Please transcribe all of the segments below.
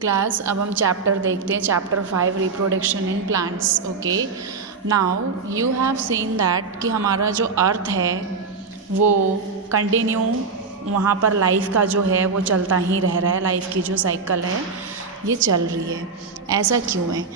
Class अब हम chapter देखते हैं, chapter 5 reproduction in plants. Okay, now you have seen that कि हमारा जो अर्थ है वो कंटिन्यू वहाँ पर लाइफ का जो है वो चलता ही रह रहा है, लाइफ की जो साइकिल है ये चल रही है। ऐसा क्यों है?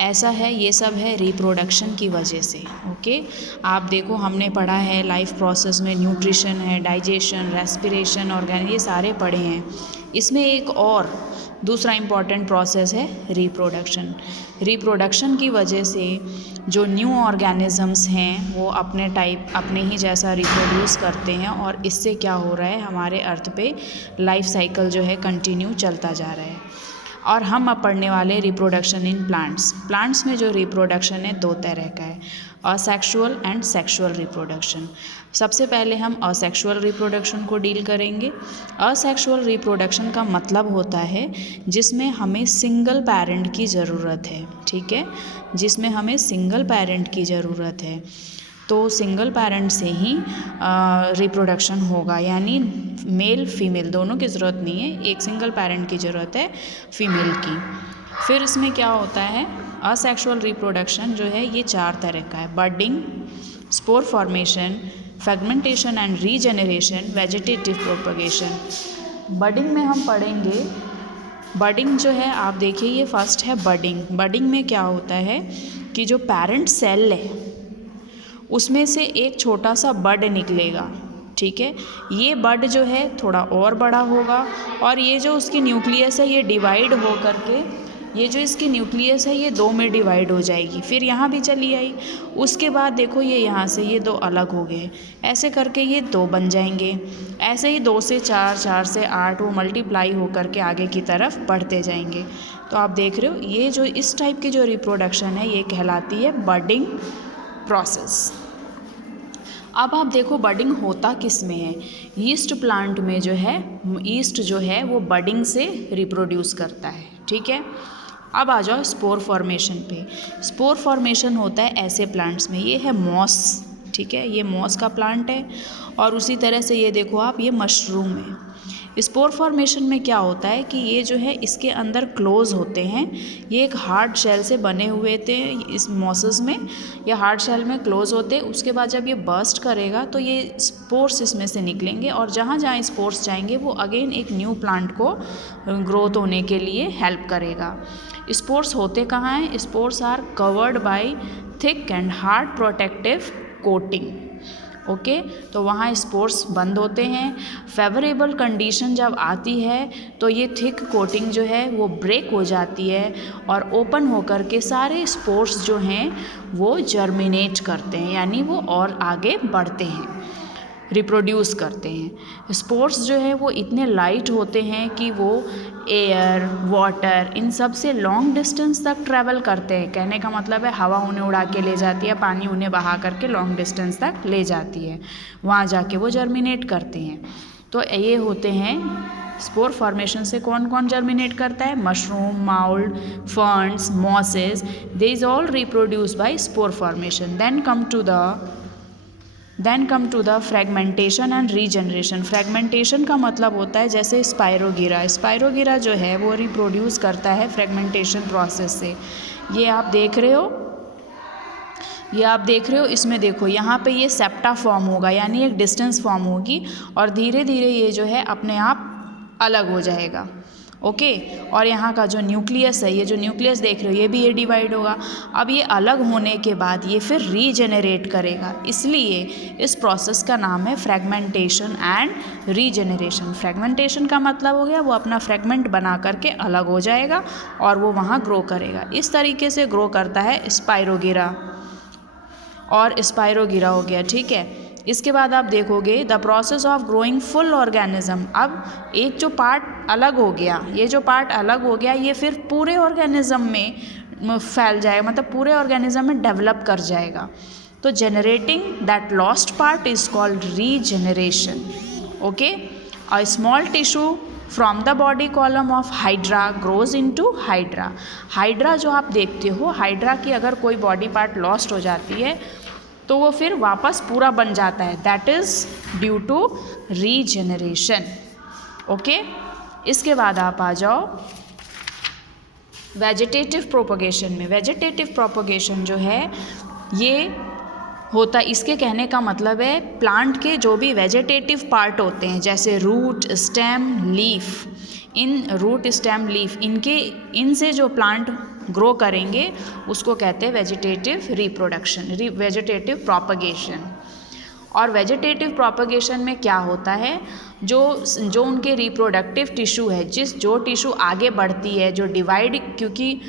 ऐसा है, ये सब है रिप्रोडक्शन की वजह से। ओके, आप देखो हमने पढ़ा है लाइफ प्रोसेस में न्यूट्रिशन है, डाइजेशन, रेस्पिरेशन, ऑर्गेन, ये सारे पढ़े हैं। इसमें एक और दूसरा इम्पॉर्टेंट प्रोसेस है रिप्रोडक्शन। रिप्रोडक्शन की वजह से जो न्यू ऑर्गेनिजम्स हैं वो अपने टाइप अपने ही जैसा रिप्रोड्यूस करते हैं और इससे क्या हो रहा है, हमारे अर्थ पे लाइफ साइकिल जो है कंटिन्यू चलता जा रहा है। और हम अब पढ़ने वाले रिप्रोडक्शन इन प्लांट्स। प्लांट्स में जो रिप्रोडक्शन है दो तरह का है, असेक्सुअल एंड सेक्सुअल रिप्रोडक्शन। सबसे पहले हम असेक्सुअल रिप्रोडक्शन को डील करेंगे। असेक्सुअल रिप्रोडक्शन का मतलब होता है जिसमें हमें सिंगल पेरेंट की ज़रूरत है, ठीक है, जिसमें हमें सिंगल पेरेंट की ज़रूरत है। तो सिंगल पेरेंट से ही रिप्रोडक्शन होगा, यानी मेल फीमेल दोनों की ज़रूरत नहीं है, एक सिंगल पेरेंट की ज़रूरत है फीमेल की। फिर इसमें क्या होता है, असेक्सुअल रिप्रोडक्शन जो है ये चार तरह का है, budding, spore formation, fragmentation and regeneration, vegetative propagation. Budding में हम पढ़ेंगे, बडिंग जो है आप देखिए ये फर्स्ट है बडिंग। बडिंग में क्या होता है कि जो पेरेंट सेल है उसमें से एक छोटा सा बड निकलेगा, ठीक है। ये बड जो है थोड़ा और बड़ा होगा और ये जो उसकी न्यूक्लियस है ये डिवाइड हो करके, ये जो इसकी न्यूक्लियस है ये दो में डिवाइड हो जाएगी, फिर यहाँ भी चली आई। उसके बाद देखो ये यहाँ से ये दो अलग हो गए, ऐसे करके ये दो बन जाएंगे। ऐसे ही 2 से 4, 4 से 8 वो मल्टीप्लाई हो करके आगे की तरफ बढ़ते जाएंगे। तो आप देख रहे हो ये जो इस टाइप की जो रिप्रोडक्शन है ये कहलाती है बडिंग प्रोसेस। अब आप देखो बडिंग होता किस में है। यीस्ट प्लांट में जो है, यीस्ट जो है वो बडिंग से रिप्रोड्यूस करता है, ठीक है। अब आ जाओ स्पोर फॉर्मेशन पे। स्पोर फॉर्मेशन होता है ऐसे प्लांट्स में, ये है मॉस, ठीक है, ये मॉस का प्लांट है। और उसी तरह से ये देखो आप, ये मशरूम है। स्पोर फॉर्मेशन में क्या होता है कि ये जो है इसके अंदर क्लोज होते हैं, ये एक हार्ड शेल से बने हुए थे इस मॉसेस में, ये हार्ड शेल में क्लोज होते हैं। उसके बाद जब ये बर्स्ट करेगा तो ये स्पोर्स इसमें से निकलेंगे और जहाँ जहाँ स्पोर्स जाएंगे वो अगेन एक न्यू प्लांट को ग्रोथ होने के लिए हेल्प करेगा। स्पोर्स होते कहाँ हैं? Spores are covered by thick and hard protective coating. Okay, तो वहाँ स्पोर्स बंद होते हैं। फेवरेबल कंडीशन जब आती है तो ये थिक कोटिंग जो है वो ब्रेक हो जाती है और ओपन होकर के सारे स्पोर्स जो हैं वो जर्मिनेट करते हैं, यानी वो और आगे बढ़ते हैं, रिप्रोड्यूस करते हैं। स्पोर्स जो है वो इतने लाइट होते हैं कि वो एयर, वाटर, इन सब से लॉन्ग डिस्टेंस तक ट्रैवल करते हैं। कहने का मतलब है हवा उन्हें उड़ा के ले जाती है, पानी उन्हें बहा करके लॉन्ग डिस्टेंस तक ले जाती है, वहाँ जाके वो जर्मिनेट करते हैं। तो ये होते हैं स्पोर फॉर्मेशन से कौन कौन जर्मिनेट करता है? Mushroom, mould, ferns, mosses, they is all reproduce by spore formation. Then come to the fragmentation and regeneration. Fragmentation का मतलब होता है जैसे स्पाइरोगिरा। स्पाइरोगिरा जो है वो रिप्रोड्यूस करता है फ्रेगमेंटेशन प्रोसेस से। ये आप देख रहे हो, इसमें देखो यहाँ पे ये सेप्टा फॉर्म होगा, यानी एक डिस्टेंस फॉर्म होगी और धीरे धीरे ये जो है अपने आप अलग हो जाएगा। ओके, और यहाँ का जो न्यूक्लियस है, ये जो न्यूक्लियस देख रहे हो ये भी ये डिवाइड होगा। अब ये अलग होने के बाद ये फिर रीजेनरेट करेगा, इसलिए इस प्रोसेस का नाम है फ्रेगमेंटेशन एंड रीजेनरेशन। फ्रेगमेंटेशन का मतलब हो गया वो अपना फ्रेगमेंट बना करके अलग हो जाएगा और वो वहाँ ग्रो करेगा। इस तरीके से ग्रो करता है स्पाइरोगिरा, और स्पाइरोगिरा हो गया, ठीक है। इसके बाद आप देखोगे the process of growing full organism. अब एक जो पार्ट अलग हो गया, ये जो पार्ट अलग हो गया ये फिर पूरे ऑर्गेनिज्म में फैल जाएगा, मतलब पूरे ऑर्गेनिज्म में डेवलप कर जाएगा। तो generating that lost part is called regeneration. Okay, a small tissue from the body column of hydra grows into hydra. Hydra जो आप देखते हो, हाइड्रा की अगर कोई बॉडी पार्ट लॉस्ट हो जाती है तो वो फिर वापस पूरा बन जाता है, that is due to regeneration. Okay, इसके बाद आप आ जाओ वेजिटेटिव प्रोपगेशन में, वेजिटेटिव प्रोपगेशन जो है ये होता, इसके कहने का मतलब है प्लांट के जो भी वेजिटेटिव पार्ट होते हैं जैसे रूट, स्टेम, लीफ, इन रूट, स्टेम, लीफ, इनसे जो प्लांट ग्रो करेंगे उसको कहते हैं वेजिटेटिव रिप्रोडक्शन, वेजिटेटिव प्रोपगेशन। और वेजिटेटिव प्रोपगेशन में क्या होता है, जो उनके रिप्रोडक्टिव टिश्यू है, जो टिश्यू आगे बढ़ती है, जो डिवाइड, क्योंकि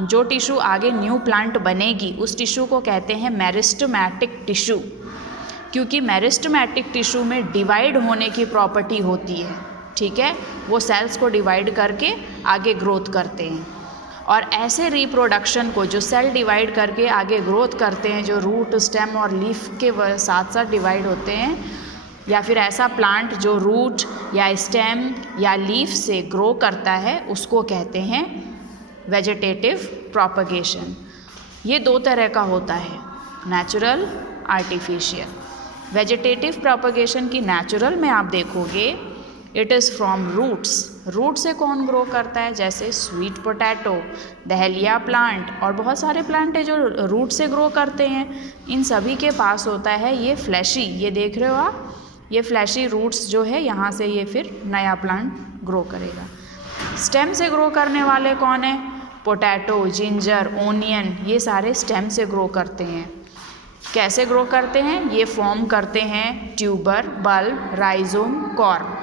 जो टिश्यू आगे न्यू प्लांट बनेगी उस टिश्यू को कहते हैं मेरिस्टेमेटिक टिश्यू, क्योंकि मेरिस्टेमेटिक टिश्यू में डिवाइड होने की प्रॉपर्टी होती है, ठीक है, वो सेल्स को डिवाइड करके आगे ग्रोथ करते हैं। और ऐसे रिप्रोडक्शन को जो सेल डिवाइड करके आगे ग्रोथ करते हैं, जो रूट, स्टेम और लीफ के साथ साथ डिवाइड होते हैं, या फिर ऐसा प्लांट जो रूट या स्टेम या लीफ से ग्रो करता है, उसको कहते हैं वेजिटेटिव प्रोपगेशन। ये दो तरह का होता है, नेचुरल, आर्टिफिशियल। वेजिटेटिव प्रोपगेशन की नेचुरल में आप देखोगे it is from roots. Root से कौन ग्रो करता है, जैसे स्वीट पोटैटो, दहलिया प्लांट और बहुत सारे प्लांट है जो रूट से ग्रो करते हैं। इन सभी के पास होता है ये फ्लैशी, ये देख रहे हो आप, ये फ्लैशी रूट्स जो है, यहाँ से ये फिर नया प्लांट ग्रो करेगा। स्टेम से ग्रो करने वाले कौन है, पोटैटो, जिंजर, ओनियन, ये सारे स्टेम से ग्रो करते हैं। कैसे ग्रो करते हैं, ये फॉर्म करते हैं ट्यूबर, बल्ब, राइजोम, कॉर्म,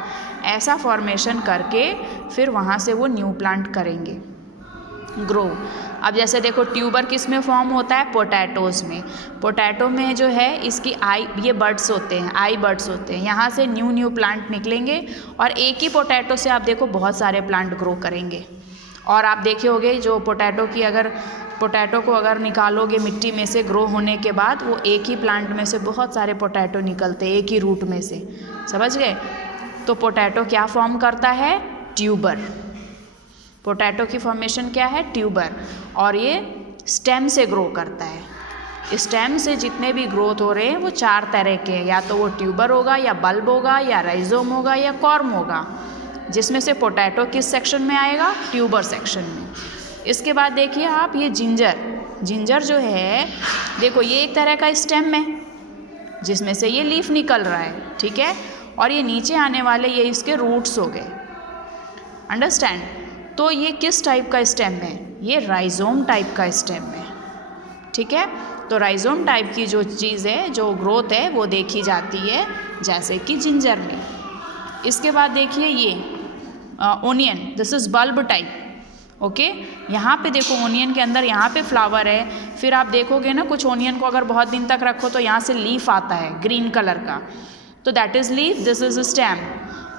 ऐसा फॉर्मेशन करके फिर वहाँ से वो न्यू प्लांट करेंगे ग्रो। अब जैसे देखो ट्यूबर किस में फॉर्म होता है, पोटैटोज़ में। पोटैटो में जो है इसकी आई, ये बड्स होते हैं, आई बड्स होते हैं, यहाँ से न्यू प्लांट निकलेंगे और एक ही पोटैटो से आप देखो बहुत सारे प्लांट ग्रो करेंगे। और आप देखे होंगे जो पोटैटो को अगर निकालोगे मिट्टी में से ग्रो होने के बाद, वो एक ही प्लांट में से बहुत सारे पोटैटो निकलते हैं, एक ही रूट में से, समझ गए। तो पोटैटो क्या फॉर्म करता है, ट्यूबर। पोटैटो की फॉर्मेशन क्या है, ट्यूबर। और ये स्टेम से ग्रो करता है। स्टेम से जितने भी ग्रोथ हो रहे हैं वो चार तरह के हैं, या तो वो ट्यूबर होगा, या बल्ब होगा, या राइजोम होगा, या कॉर्म होगा, जिसमें से पोटैटो किस सेक्शन में आएगा, ट्यूबर सेक्शन में। इसके बाद देखिए आप ये जिंजर जो है, देखो ये एक तरह का स्टेम है जिसमें से ये लीफ निकल रहा है, ठीक है, और ये नीचे आने वाले ये इसके रूट्स हो गए, अंडरस्टैंड। तो ये किस टाइप का स्टेम है, ये राइजोम टाइप का स्टेम है, ठीक है। तो राइजोम टाइप की जो चीज़ है, जो ग्रोथ है, वो देखी जाती है जैसे कि जिंजर में। इसके बाद देखिए ये onion, this is bulb type, okay. यहाँ पे देखो ओनियन के अंदर यहाँ पे फ्लावर है, फिर आप देखोगे ना कुछ ओनियन को अगर बहुत दिन तक रखो तो यहाँ से लीफ आता है ग्रीन कलर का, तो that is leaf, this is stem.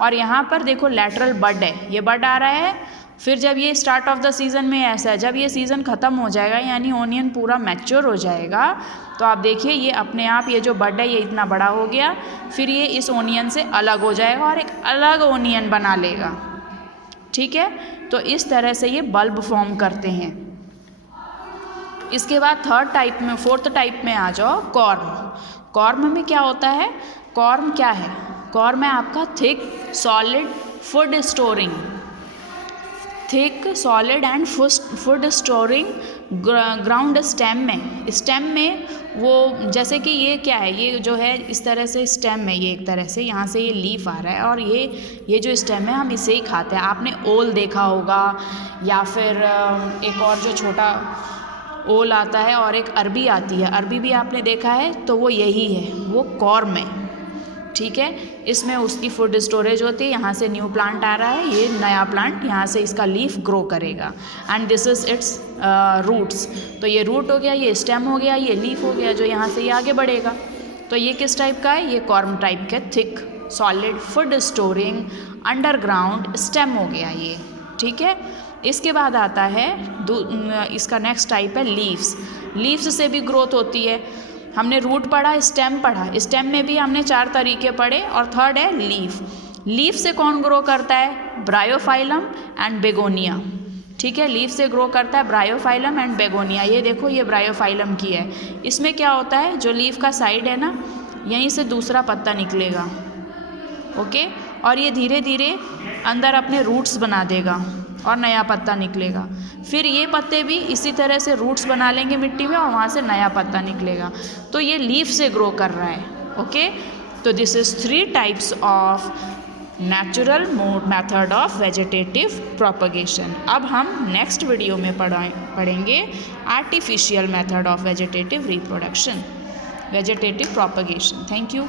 और यहाँ पर देखो लैटरल बड है, ये बड आ रहा है। फिर जब ये स्टार्ट ऑफ द सीज़न में ऐसा है, जब ये सीज़न ख़त्म हो जाएगा यानी ओनियन पूरा मैच्योर हो जाएगा, तो आप देखिए ये अपने आप ये जो बड है ये इतना बड़ा हो गया, फिर ये इस ओनियन से अलग हो जाएगा और एक अलग ओनियन बना लेगा, ठीक है। तो इस तरह से ये बल्ब फॉर्म करते हैं। इसके बाद फोर्थ टाइप में आ जाओ, कॉर्म। कॉर्म में क्या होता है, कॉर्म क्या है, कॉर्म है आपका thick solid food storing, thick solid and food storing ground stem में वो, जैसे कि ये क्या है, ये जो है इस तरह से स्टेम है, ये एक तरह से यहाँ से ये लीफ आ रहा है और ये जो स्टेम है हम इसे ही खाते हैं। आपने ओल देखा होगा, या फिर एक और जो छोटा ओल आता है और एक अरबी आती है, अरबी भी आपने देखा है, तो वो यही है, वो कॉर्म है, ठीक है। इसमें उसकी फूड स्टोरेज होती है, यहाँ से न्यू प्लांट आ रहा है, ये नया प्लांट यहाँ से इसका लीफ ग्रो करेगा, and this is its roots. तो ये रूट हो गया, ये स्टेम हो गया, ये लीफ हो गया जो यहाँ से ये आगे बढ़ेगा। तो ये किस टाइप का है, ये कॉर्म टाइप का thick solid food storing underground stem हो गया ये, ठीक है। इसके बाद आता है इसका नेक्स्ट टाइप है लीव्स। लीव्स से भी ग्रोथ होती है। हमने रूट पढ़ा, स्टेम पढ़ा, स्टेम में भी हमने 4 तरीके पढ़े, और थर्ड है लीफ। लीफ से कौन ग्रो करता है, ब्रायोफाइलम एंड बेगोनिया, ठीक है। लीफ से ग्रो करता है ब्रायोफाइलम एंड बेगोनिया। ये देखो ये ब्रायोफाइलम की है। इसमें क्या होता है, जो लीफ का साइड है ना, यहीं से दूसरा पत्ता निकलेगा, ओके, और ये धीरे धीरे अंदर अपने रूट्स बना देगा, और नया पत्ता निकलेगा। फिर ये पत्ते भी इसी तरह से रूट्स बना लेंगे मिट्टी में और वहाँ से नया पत्ता निकलेगा। तो ये लीफ से ग्रो कर रहा है। ओके, तो this is 3 types of natural method of vegetative propagation. अब हम नेक्स्ट वीडियो में पढ़ेंगे artificial method of vegetative reproduction, vegetative propagation. Thank you.